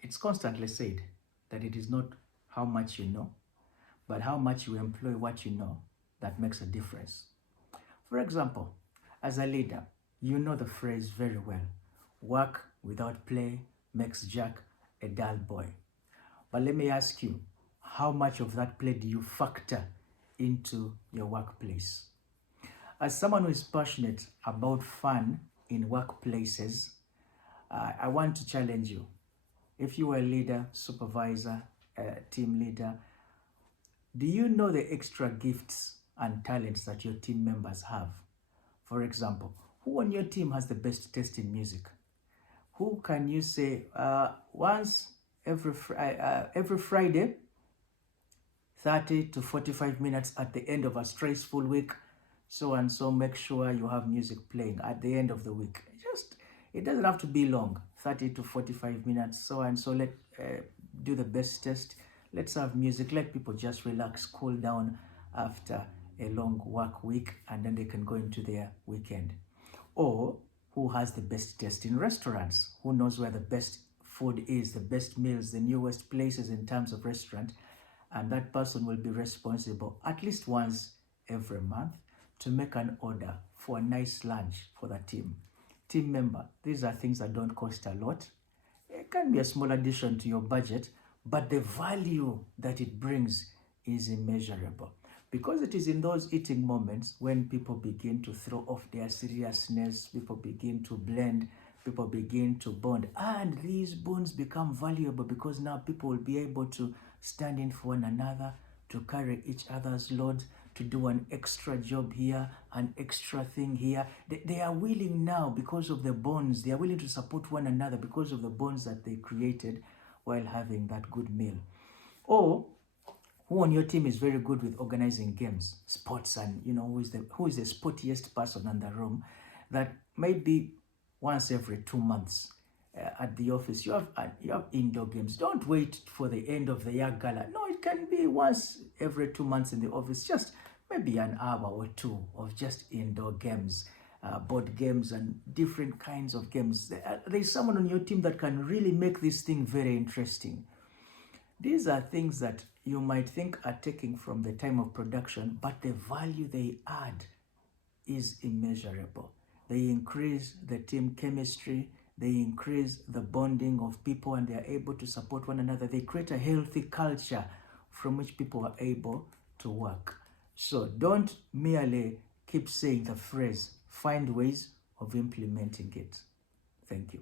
It's constantly said that it is not how much you know, but how much you employ what you know that makes a difference. For example, as a leader, you know the phrase very well: work without play makes Jack a dull boy. But let me ask you, how much of that play do you factor into your workplace? As someone who is passionate about fun in workplaces, I want to challenge you. If you were a leader, supervisor, team leader, do you know the extra gifts and talents that your team members have? For example, who on your team has the best taste in music? Who can you say once every Friday, 30 to 45 minutes at the end of a stressful week, so and so, make sure you have music playing at the end of the week. It doesn't have to be long, 30 to 45 minutes, so and so. Let do the best test. Let's have music. Let people just relax, cool down after a long work week, and then they can go into their weekend. Or who has the best taste in restaurants? Who knows where the best food is, the best meals, the newest places in terms of restaurant? And that person will be responsible at least once every month to make an order for a nice lunch for the team. Team member, these are things that don't cost a lot. It can be a small addition to your budget, but the value that it brings is immeasurable. Because it is in those eating moments when people begin to throw off their seriousness, people begin to blend, people begin to bond, and these bonds become valuable because now people will be able to stand in for one another, to carry each other's load, to do an extra job here, an extra thing here. They are willing now because of the bonds. They are willing to support one another because of the bonds that they created while having that good meal. Or who on your team is very good with organizing games, sports, and who is the sportiest person in the room, that maybe once every 2 months at the office you have indoor games. Don't wait for the end of the year gala. No, it can be once every 2 months in the office, just maybe an hour or two of just indoor games, board games and different kinds of games. There's someone on your team that can really make this thing very interesting. These are things that you might think are taking from the time of production, but the value they add is immeasurable. They increase the team chemistry, they increase the bonding of people, and they are able to support one another. They create a healthy culture from which people are able to work. So don't merely keep saying the phrase, find ways of implementing it. Thank you.